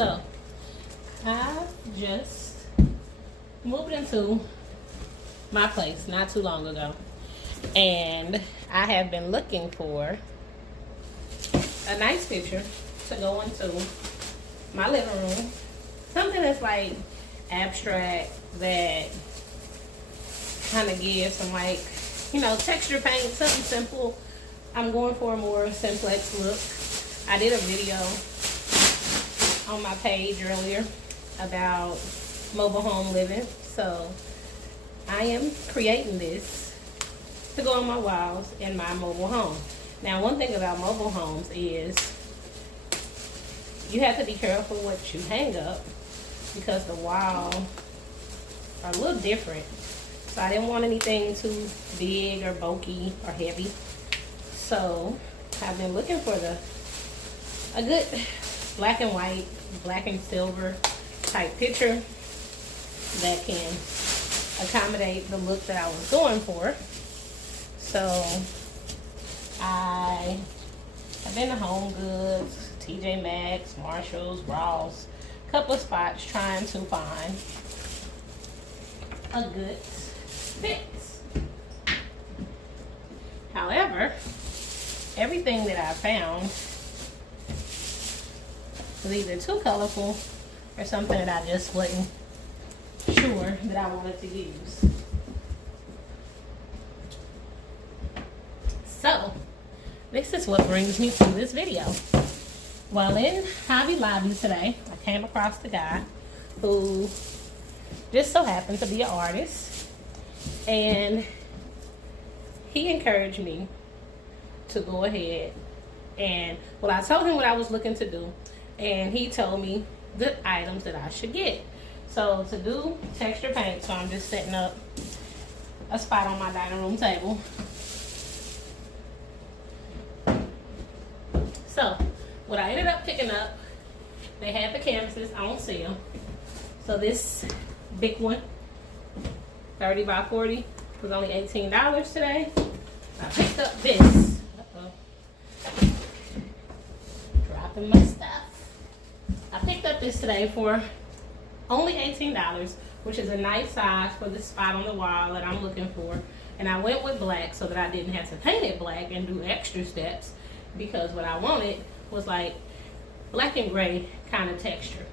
So I just moved into my place not too long ago, and I have been looking for a nice picture to go into my living room. Something that's like abstract, that kind of gives some, like, you know, texture paint, something simple. I'm going for a more simplex look. I did a video on my page earlier about mobile home living, so I am creating this to go on my walls in my mobile home. Now, one thing about mobile homes is you have to be careful what you hang up, because the walls are a little different. So I didn't want anything too big or bulky or heavy. So I've been looking for a good black and white, black and silver type picture that can accommodate the look that I was going for. So I have been to Home Goods, TJ Maxx, Marshalls, Ross, a couple of spots trying to find a good fit. However, everything that I found was either too colorful or something that I just wasn't sure that I wanted to use. So, this is what brings me to this video. While in Hobby Lobby today, I came across the guy who just so happened to be an artist, and he encouraged me to go ahead and, well, I told him what I was looking to do, and he told me the items that I should get. So to do texture paint, so I'm just setting up a spot on my dining room table. So what I ended up picking up, they had the canvases on sale. So this big one, 30 by 40, was only $18 today. I picked up this. Dropping my stuff. I picked up this today for only $18, which is a nice size for the spot on the wall that I'm looking for. And I went with black so that I didn't have to paint it black and do extra steps, because what I wanted was like black and gray kind of texture.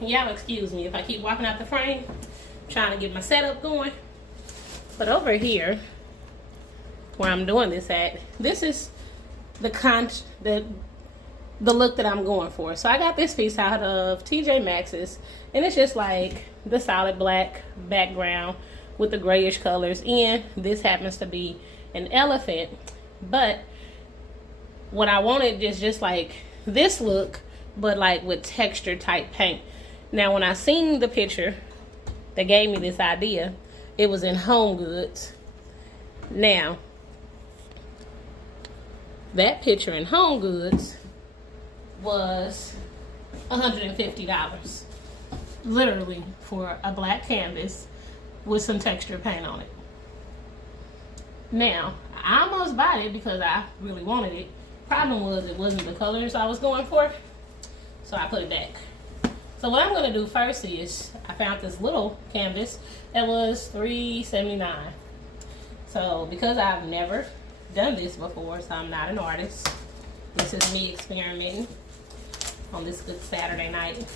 Y'all excuse me if I keep walking out the frame, trying to get my setup going. But over here, where I'm doing this at, this is the look that I'm going for. So I got this piece out of TJ Maxx's, and it's just like the solid black background with the grayish colors, and this happens to be an elephant. But what I wanted is just like this look, but like with texture type paint. Now, when I seen the picture that gave me this idea, it was in Home Goods. Now, that picture in Home Goods was $150, literally, for a black canvas with some texture paint on it. Now, I almost bought it because I really wanted it. Problem was, it wasn't the colors I was going for, so I put it back. So what I'm going to do first is, I found this little canvas that was $3.79. So because I've never done this before, so I'm not an artist, this is me experimenting on this good Saturday night.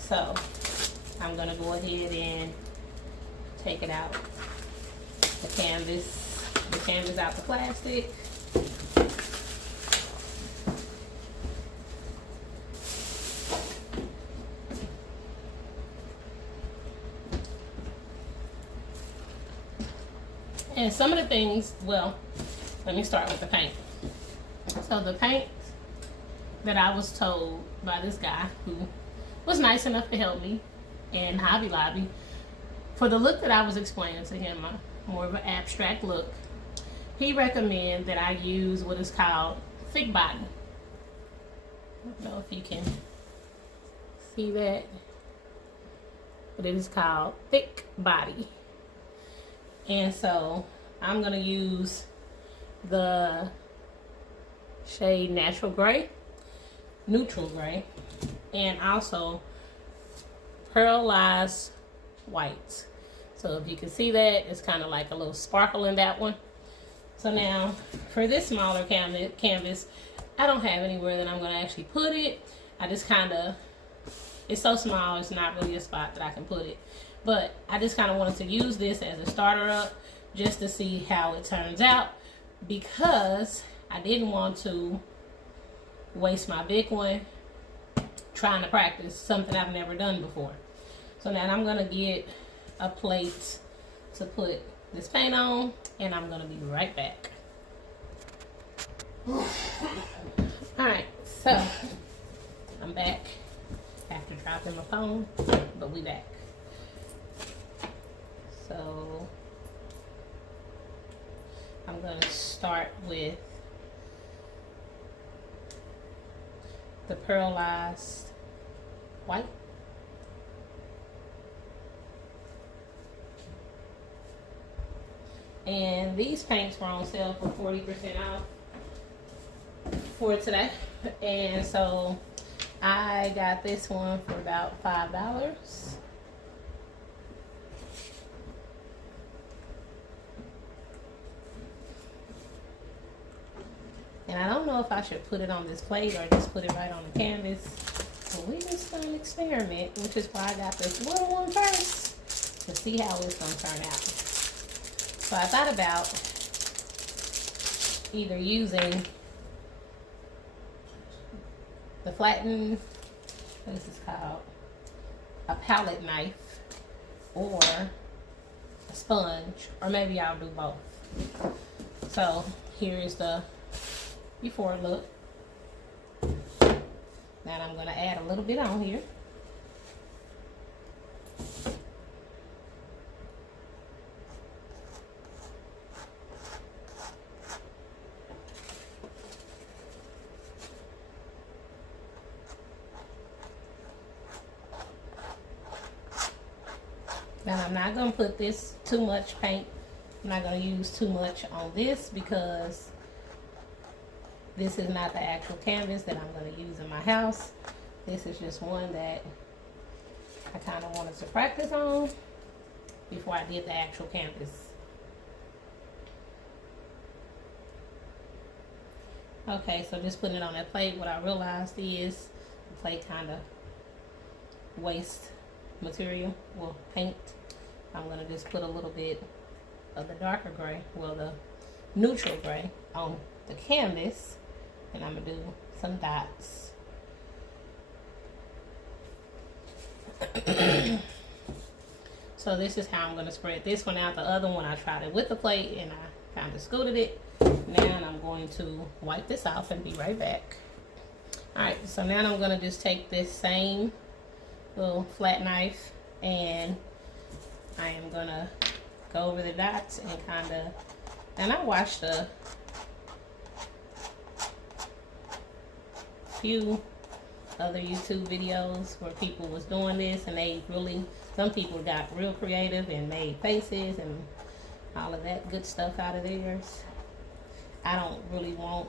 So I'm going to go ahead and take it out, the canvas out the plastic. And some of the things, well, let me start with the paint. So the paint that I was told by this guy, who was nice enough to help me in Hobby Lobby, for the look that I was explaining to him, more of an abstract look, he recommended that I use what is called thick body. I don't know if you can see that, but it is called thick body. And so I'm going to use the shade Natural Gray, Neutral Gray, and also Pearlized White. So if you can see that, it's kind of like a little sparkle in that one. So now for this smaller canvas, I don't have anywhere that I'm going to actually put it. I just kind of, it's so small, it's not really a spot that I can put it. But I just kind of wanted to use this as a starter up just to see how it turns out, because I didn't want to waste my big one trying to practice something I've never done before. So now I'm going to get a plate to put this paint on, and I'm going to be right back. Alright, so I'm back after dropping my phone, but we back. So I'm going to start with the Pearlized White. And these paints were on sale for 40% off for today. And so I got this one for about $5. And I don't know if I should put it on this plate or just put it right on the canvas. So we just gonna experiment, which is why I got this little one first, to see how it's gonna turn out. So I thought about either using the flattened, what is this called? A palette knife, or a sponge, or maybe I'll do both. So here is the before look. Now I'm going to add a little bit on here. Now I'm not going to put this too much paint. I'm not going to use too much on this because this is not the actual canvas that I'm going to use in my house. This is just one that I kind of wanted to practice on before I did the actual canvas. Okay, so just putting it on that plate, what I realized is the plate kind of wastes material, well, paint. I'm going to just put a little bit of the darker gray, well, the neutral gray on the canvas, and I'm going to do some dots. So this is how I'm going to spread this one out. The other one I tried it with the plate and I kind of scooted it. Now I'm going to wipe this off and be right back. Alright, so now I'm going to just take this same little flat knife and I am going to go over the dots and kind of, and I watched a few other YouTube videos where people was doing this, and they really, some people got real creative and made faces and all of that good stuff out of theirs. I don't really want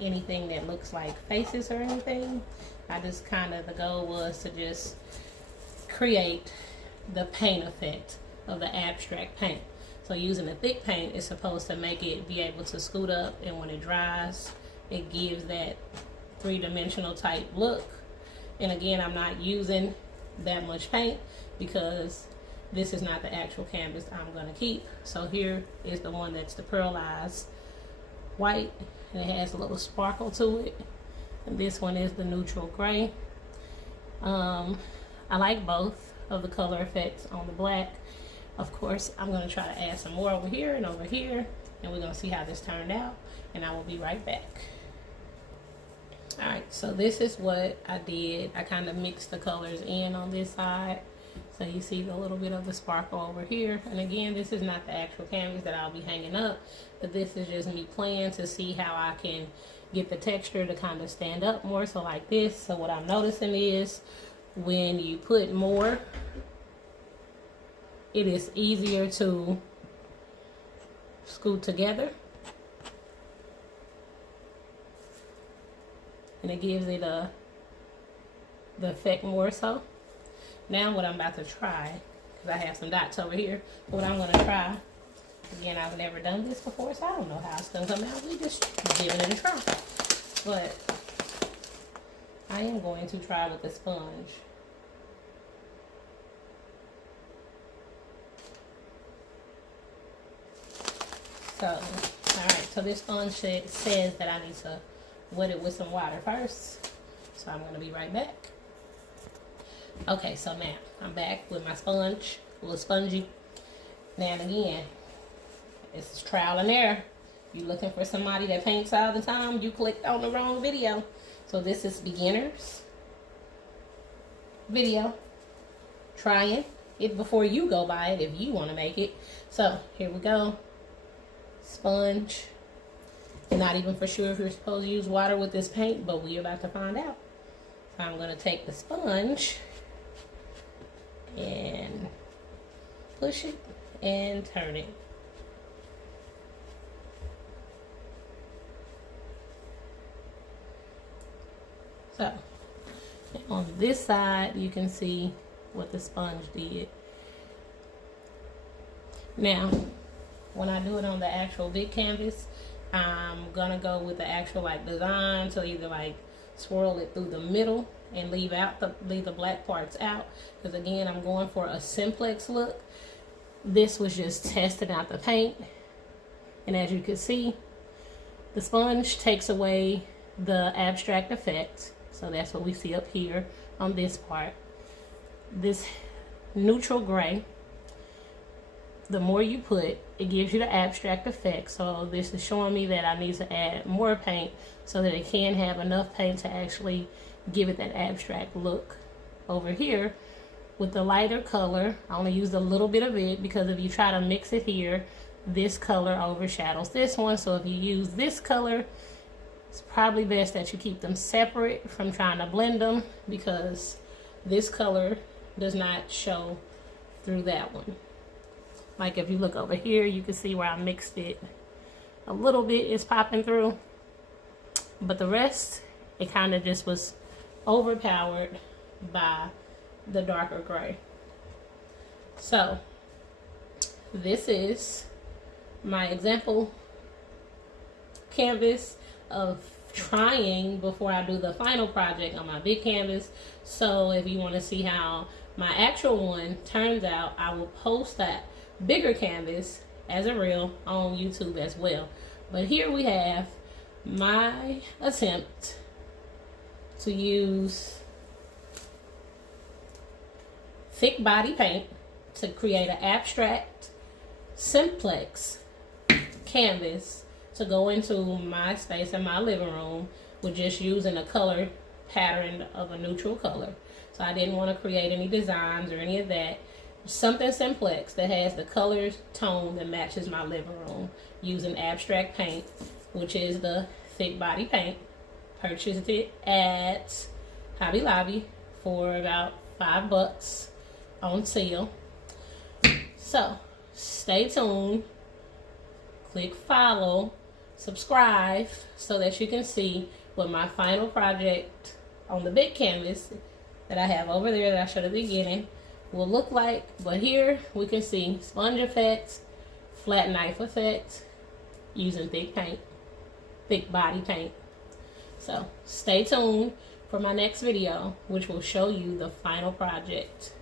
anything that looks like faces or anything. I just kind of, the goal was to just create the paint effect of the abstract paint. So using a thick paint is supposed to make it be able to scoot up, and when it dries, it gives that three-dimensional type look. And again, I'm not using that much paint because this is not the actual canvas I'm going to keep. So here is the one that's the Pearlized White, and it has a little sparkle to it. And this one is the neutral gray. I like both of the color effects on the black. Of course, I'm going to try to add some more over here and over here, and we're going to see how this turned out, and I will be right back. Alright, so this is what I did. I kind of mixed the colors in on this side. So you see a little bit of the sparkle over here. And again, this is not the actual canvas that I'll be hanging up, but this is just me playing to see how I can get the texture to kind of stand up more, so like this. So what I'm noticing is when you put more, it is easier to scoot together. and it gives it the effect more so. Now what I'm about to try, because I have some dots over here, what I'm going to try, again, I've never done this before, so I don't know how it's going to come out. We just giving it a try. But I am going to try with the sponge. So, alright, so this sponge says that I need to wet it with some water first. So I'm going to be right back. Okay, so now I'm back with my sponge, a little spongy. Now and again, it's trial and error. You looking for somebody that paints all the time, you clicked on the wrong video. So this is beginners video. Trying it before you go buy it if you want to make it. So here we go. Sponge. Not even for sure if you're supposed to use water with this paint, but we're about to find out. So I'm going to take the sponge and push it and turn it. So on this side you can see what the sponge did. Now when I do it on the actual big canvas, I'm gonna go with the actual like design, so either like swirl it through the middle and leave the black parts out, because again I'm going for a simplex look. This was just testing out the paint, and as you can see, the sponge takes away the abstract effect. So that's what we see up here on this part. This neutral gray, the more you put, it gives you the abstract effect. So this is showing me that I need to add more paint so that it can have enough paint to actually give it that abstract look. Over here with the lighter color, I only used a little bit of it because if you try to mix it here, this color overshadows this one. So if you use this color, it's probably best that you keep them separate from trying to blend them, because this color does not show through that one. Like if you look over here, you can see where I mixed it. A little bit is popping through, but the rest, it kind of just was overpowered by the darker gray. So this is my example canvas of trying before I do the final project on my big canvas. So if you want to see how my actual one turns out, I will post that bigger canvas as a reel on YouTube as well. But here we have my attempt to use thick body paint to create an abstract simplex canvas to go into my space in my living room with just using a color pattern of a neutral color. So I didn't want to create any designs or any of that. Something simplex that has the color tone that matches my living room using abstract paint, which is the thick body paint. Purchased it at Hobby Lobby for about $5 on sale. So stay tuned, click follow, subscribe so that you can see what my final project on the big canvas that I have over there that I showed at the beginning will look like. But here we can see sponge effects, flat knife effect using thick body paint. So stay tuned for my next video, which will show you the final project.